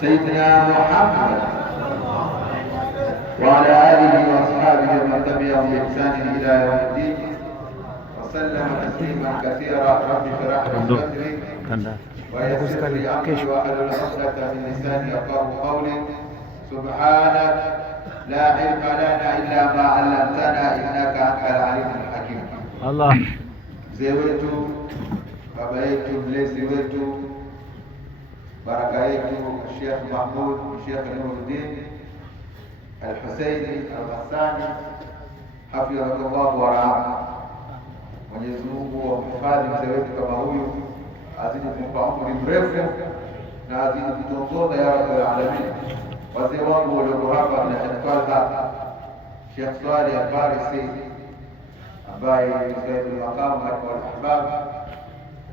سيدنا محمد وعلى آله وأصحابه ومن تبعهم بإحسان إلى يوم الدين وسلم تسليما كثيرا. رب اشرح لي صدري ويسر لي أمري واحلل عقدة من لساني يفقهوا قولي. سبحانك لا علم لنا إلا ما علمتنا إنك أنت العليم الحكيم. الله mzee wetu, baba yetu, mlezi wetu, baraka yetu Sheikh Mahmud Sheikh Nuruddin Al-Husaini Al-Ghassani hafidhahullah wa ra'ah. Mwenyezi Mungu amhifadhi mzee wetu kama huyu, azidi kumpa umri mrefu na azidi kutuongoza ya Rabbal Alamin. Wazee wangu walioko hapa na Sheikh Swali Al-Farisi ambaye ni Sayyidul Maqam katika al-Ahbab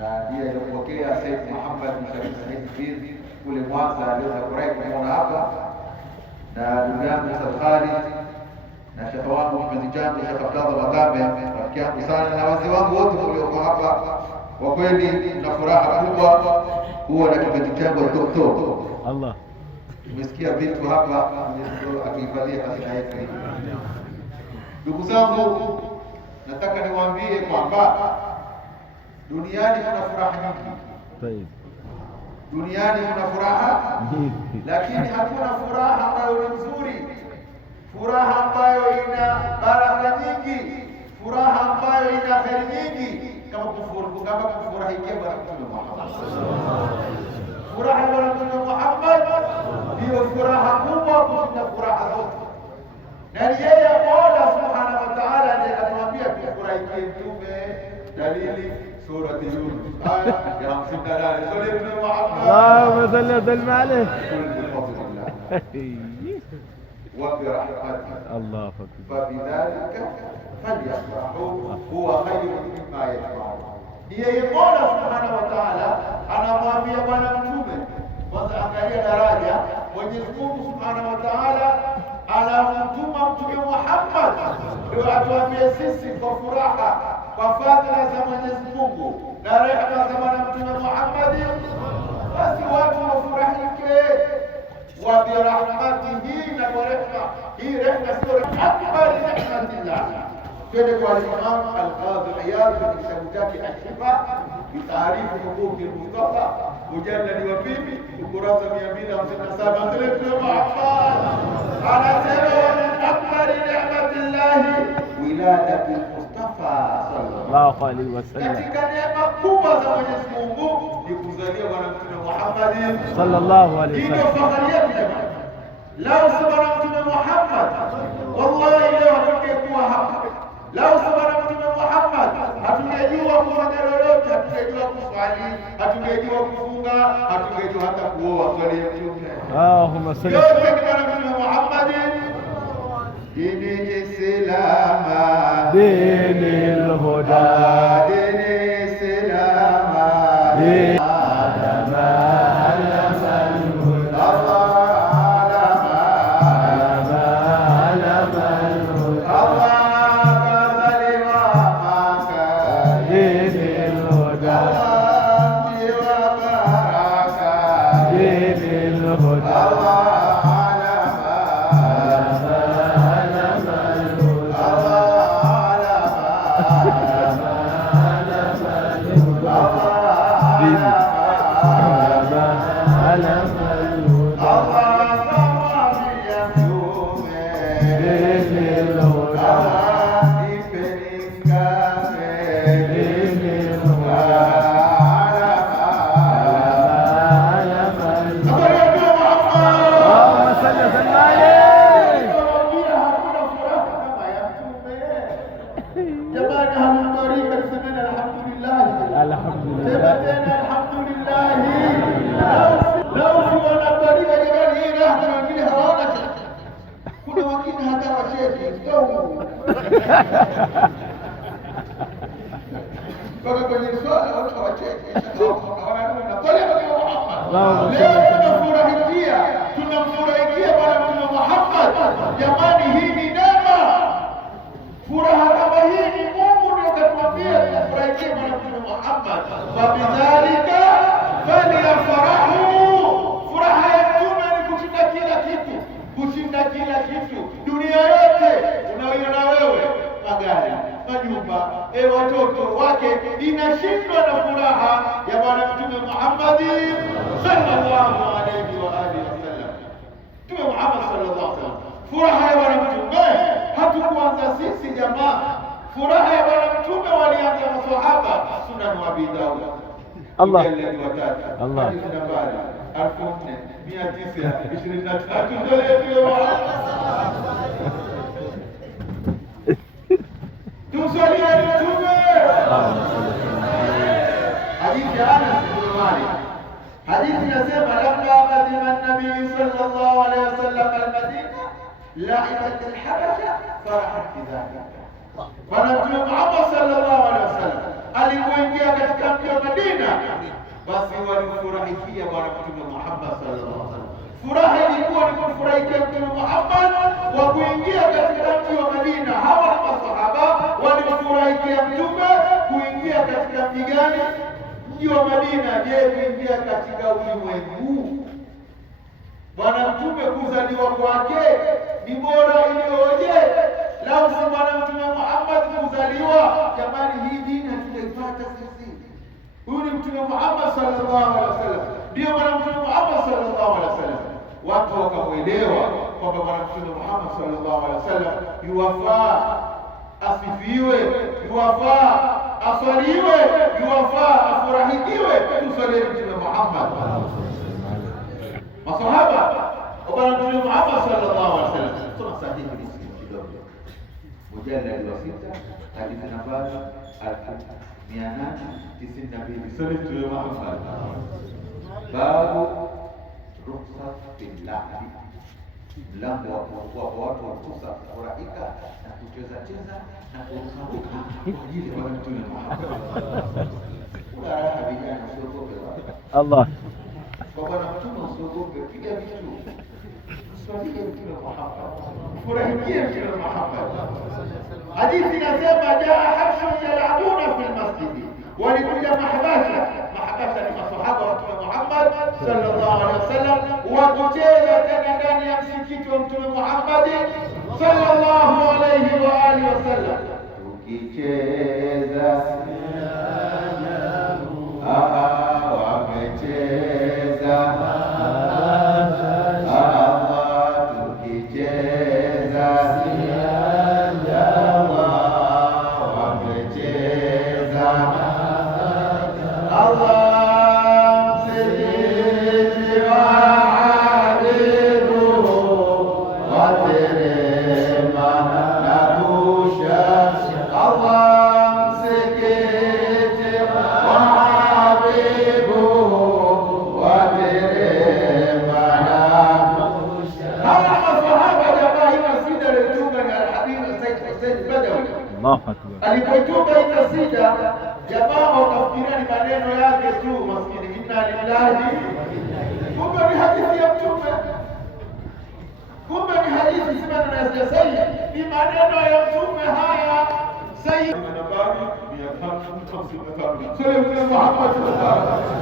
na ndiye aliyopokea Sayyid Muhammad bin Said kule Mwanza. Aliweza kurai kumuona hapa na ndugu yangu Ustadh Khalid na shekhe wangu kipenzi changu Sheikh Abdallah Magambe, rafiki yangu sana, na wazee wangu wote walioko hapa. Kwa kweli na furaha kubwa huwa na kipenzi changu Dr. Allah. Tumesikia vitu hapa, akihifadhia hazina yetu. Ndugu zangu, nataka niwaambie kwamba duniani kuna furaha nyingi. Duniani kuna furaha lakini hakuna furaha ambayo ni nzuri, furaha ambayo ina baraka nyingi, furaha ambayo ina kheri nyingi kama kufurahikia Bwana Mtume Muhammad. Furaha ya Bwana Mtume Muhammad ndiyo furaha kubwa kushinda furaha zote, na yeye Mola Subhanahu wa Ta'ala ndiye anatuambia tufurahikie Mtume. Dalili سورة يونس آية 58. سورة ابن محمد اللهم صل وسلم عليه. كل بفضل الله وبرحمته الله أكبر فبذلك فليفرحوا هو خير مما يجمعون. Yeye Mola Subhanahu wa Ta'ala anamwambia Bwana Mtume, kwanza angalia daraja. Mwenyezi Mungu Subhanahu wa Ta'ala anamtuma Mtume Muhammad ndio atuambie sisi kwa furaha, kwa fadhila za Mwenyezi Mungu na rehema za Bwana Mtume Muhammad, basi watu wafurahike. Wa bi rahmatihi, na kwa rehema hii, rehema sio akbar rahmatillah. Twende kwa Imam Al-Qadhi Iyad kwenye kitabu chake Ashifa bi taarifu huquqi al-Mustafa, mujalladi wa pili, ukurasa 257. Mtume Muhammad anasema wa min akbar rahmatillah wiladati al-Mustafa sallallahu alaihi wasallam. Katika neema kubwa za Mwenyezi Mungu ni kuzalia Bwana Mtume Muhammad sallallahu alaihi wasallam. Ndio fahari yetu jamani. Lao si Bwana Mtume Muhammad, wallahi leo hatungekuwa hapa. Lao si Bwana Mtume Muhammad, hatungejua kufanya lolote, hatungejua kuswali, hatungejua kufunga, hatungejua hata kuoa. Swali ya Mtume. Allahumma salli. Yote ni Bwana Mtume Muhammad. Dini Islama, dini al-huda, dini Islama, dini Mpaka kwenye swala watu wacheke. Tunamfurahikia Bwana Mtume Muhammad. Jamani, hii ni neema. Furaha kama hii ni Mungu ndio katuambia tufurahikie Bwana Mtume Muhammad. Wa bidhalika falyafrahu. Furaha yetu inashindwa na furaha ya Bwana Mtume Muhammad sallallahu alaihi wa alihi wasallam. Mtume Muhammad sallallahu alaihi wasallam, furaha ya Bwana Mtume hatukuanza sisi jamaa. Furaha ya Bwana Mtume walianza maswahaba. Sunan wa Abi Daud Allah. Allah. Hadithi nambari 4923 ndio leo. Tumsalie Mtume. Hadithi ya Anas bin Malik. Hadithi inasema lamma qadima an-nabiy sallallahu alayhi wasallam al-Madina la'ibat al-habasha farahat bidhalika. Bwana Mtume Muhammad sallallahu alayhi wasallam alipoingia katika mji wa Madina, basi walifurahikia Bwana Mtume Muhammad sallallahu alaihi wasallam. Furaha ilikuwa ni kufurahikia Mtume Muhammad wa kuingia katika mji wa Madina. Hawa ni masahaba walimfurahikia Mtume kuingia katika mji gani? Mji wa Madina. Je, kuingia katika ulimwengu? Bwana Mtume kuzaliwa kwake ni bora iliyoje! Lau si Bwana Mtume Muhammad kuzaliwa, jamani, hii dini hatutaipata sisi. Huyu ni Mtume Muhammad sallallahu alaihi wasallam, ndio Bwana Mtume Muhammad sallallahu alaihi wasallam. Watu wakamwelewa kwamba Bwana Mtume Muhammad sallallahu alaihi wasallam yuwafaa asifiwe, yuwafaa aswaliwe, yuwafaa afurahikiwe. Tuswalie Mtume Muhammad. Masahaba wa Bwana Mtume Muhammad sallallahu alaihi wasallam, soma sahihi Muslim kidogo, mujallad wa 6, hadithi nambari 1892. Sura Mtume Muhammad, babu rukhsa fil lahwi, mlango wa watu wa ruhusa kufurahika na kucheza cheza na kurukaruka kwa ajili ya Bwana Mtume Muhammad. Kuna raha vijana, usiogope Allah. kwa Bwana Mtume, usiogope, piga vitu, uswalie Mtume Muhammad, furahikie Mtume Muhammad. Hadithi inasema jaa habshun yalabuna fil masjidi, walikuja mahabasha. Mahabasha ni masahaba wa Mtume Muhammad sallallahu alaihi wasallam, wakucheza tena ndani ya msikiti wa Mtume Muhammad sallallahu alaihi wa alihi wasallam. Tukicheza wamecheza, tukicheza wamecheza. Allah msejidi wa hadibu waterema na kusha. Allah msejidi wa habibu waterema na kusha. Hawa masahaba jamaa, hii kasida alitunga ni Al-Habib Said Hussein Badawi. Allahu akbar. Alipotunga hii kasida, jamaa wakafikiria ni maneno yake tu, maskini, inna lillahi. Kumbe ni hadithi ya Mtume, kumbe ni hadithi, si maneno ya Sayyid, ni maneno ya Mtume. Haya Sayyid nambari 555, sura Mtume Muhammad sallallahu alaihi wasallam,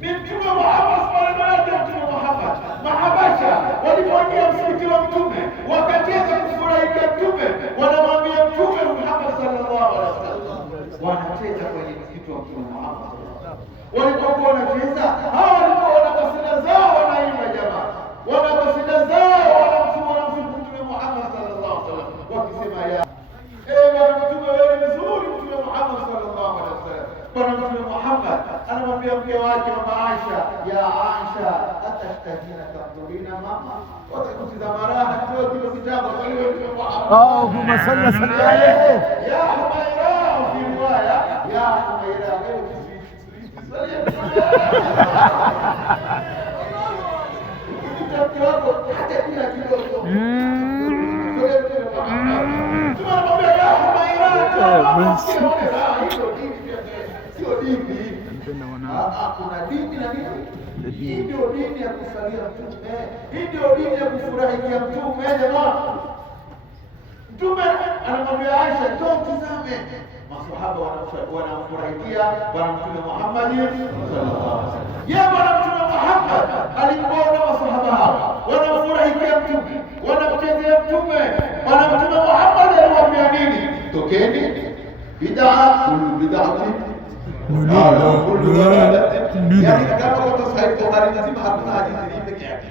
ni Mtume Muhammad sallallahu alaihi wasallam. Mtume Muhammad, mahabasha walipoingia msikiti wa Mtume wakacheza kufurahikia Mtume, wanamwambia Mtume Muhammad sallallahu alaihi wasallam, wanacheza kwenye msikiti wa Mtume Muhammad. Walipokuwa wanacheza, hawa walikuwa wana kasida zao, wanaimba jamaa, wana kasida zao, wanamsifu Mtume Muhammad sallallahu alaihi wasallam, wakisema ya Bwana Mtume, wewe ni mzuri. Mtume Muhammad sallallahu alaihi wasallam, Bwana Mtume Muhammad anamwambia mke wake Mama Aisha, ya Aisha, atashtajina tafdhurina mama, watakutizama raha kwa kile kitabu kwa Mtume Muhammad. Allahumma salli alayhi. Ya Humaira, fi riwaya ya Humaira, mke wako hata kila kidogo. Sio dini. Kuna dini na nini? Hii ndio dini ya kusalia Mtume, hii ndio dini ya kufurahikia Mtume. Jamaa, Mtume anamwambia Aisha, njoo tazame. Masahaba wanamfurahikia Bwana Mtume Muhammad sallallahu alaihi wasallam. Yeye Bwana Mtume Muhammad alipoona masahaba hawa wanamfurahikia Mtume, wanamchezea Mtume, Bwana Mtume Muhammad aliwaambia nini? Tokeni bid'a, kullu bid'atin kullu dalalatin. Yani kama kwa sahihi Bukhari nzima hakuna hadithi hii pekee yake.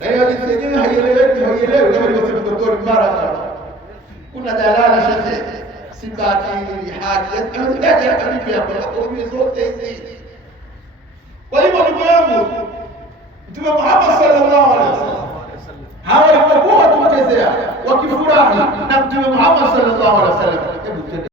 Na hiyo hadithi yenyewe haielewi kama alivyosema Dr. Mara. Kuna dalala shekhe, sibati haji, hadithi habibi hapo, kwa zote hizi